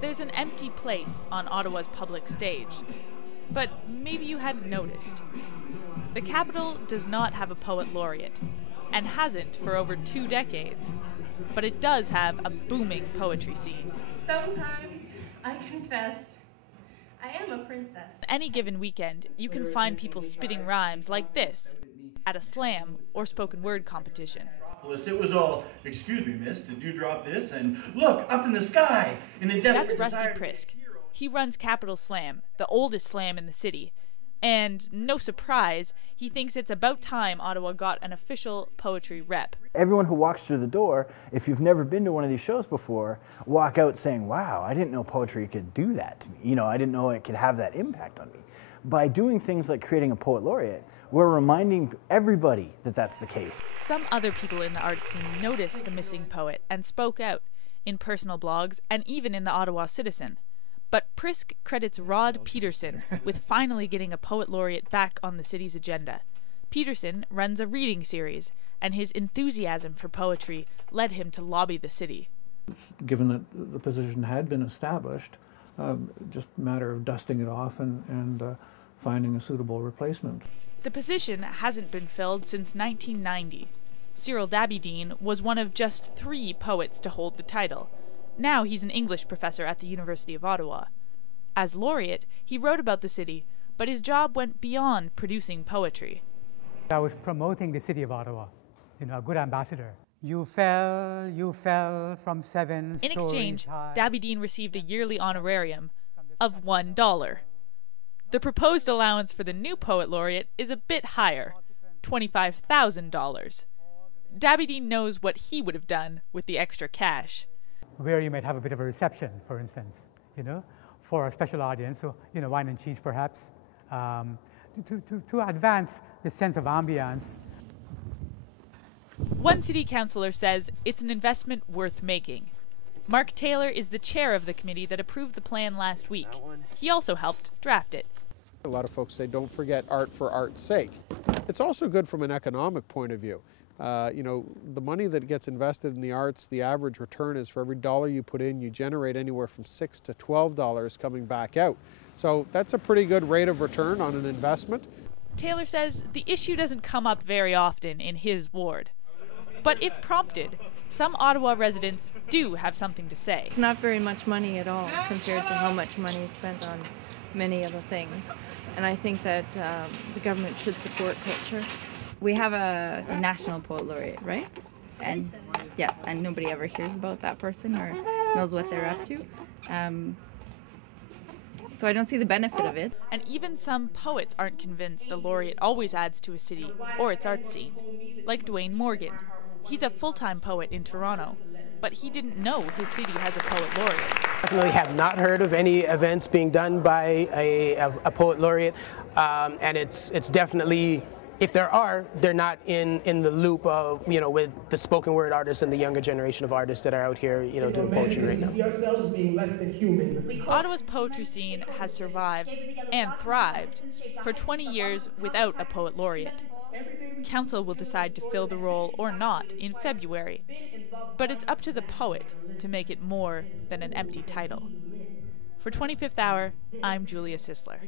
There's an empty place on Ottawa's public stage. But maybe you hadn't noticed. The capital does not have a Poet Laureate, and hasn't for over 2 decades. But it does have a booming poetry scene. Sometimes, I confess, I am a princess. Any given weekend, you can find people spitting rhymes like this at a slam or spoken word competition. It was all, excuse me, miss, did you drop this? And look, up in the sky, in a desperate That's Rusty Prisk. He runs Capital Slam, the oldest slam in the city. And no surprise, he thinks it's about time Ottawa got an official poetry rep. Everyone who walks through the door, if you've never been to one of these shows before, walk out saying, wow, I didn't know poetry could do that to me. You know, I didn't know it could have that impact on me. By doing things like creating a Poet Laureate, we're reminding everybody that that's the case. Some other people in the art scene noticed the missing poet and spoke out in personal blogs and even in the Ottawa Citizen. But Prisk credits Rod Peterson with finally getting a Poet Laureate back on the city's agenda. Peterson runs a reading series, and his enthusiasm for poetry led him to lobby the city. Given that the position had been established, just a matter of dusting it off and finding a suitable replacement. The position hasn't been filled since 1990. Cyril Dabydeen was one of just 3 poets to hold the title. Now he's an English professor at the University of Ottawa. As laureate, he wrote about the city, but his job went beyond producing poetry. I was promoting the city of Ottawa, you know, a good ambassador. You fell from 7 stories high. In exchange, Dabydeen received a yearly honorarium of $1. The proposed allowance for the new Poet Laureate is a bit higher, $25,000. Dabydeen knows what he would have done with the extra cash. Where you might have a bit of a reception, for instance, you know, for a special audience, so, you know, wine and cheese perhaps, to advance the sense of ambience. One city councillor says it's an investment worth making. Mark Taylor is the chair of the committee that approved the plan last week. He also helped draft it. A lot of folks say don't forget art for art's sake. It's also good from an economic point of view. You know, the money that gets invested in the arts, the average return is for every dollar you put in, you generate anywhere from $6 to $12 coming back out. So that's a pretty good rate of return on an investment. Taylor says the issue doesn't come up very often in his ward. But if prompted, some Ottawa residents do have something to say. It's not very much money at all compared to how much money is spent on many other things. And I think that the government should support culture. We have a national Poet Laureate, right? And yes, and nobody ever hears about that person or knows what they're up to. So I don't see the benefit of it. And even some poets aren't convinced a laureate always adds to a city or its art scene. Like Dwayne Morgan. He's a full-time poet in Toronto, but he didn't know his city has a Poet Laureate. Definitely have not heard of any events being done by a Poet Laureate, and it's definitely, if there are, they're not in the loop of, you know, with the spoken word artists and the younger generation of artists that are out here, you know, doing poetry right now. We see ourselves as being less than human. Ottawa's poetry scene has survived and thrived for 20 years without a Poet Laureate. Council will decide to fill the role or not in February, but it's up to the poet to make it more than an empty title. For 25th Hour, I'm Julia Sisler.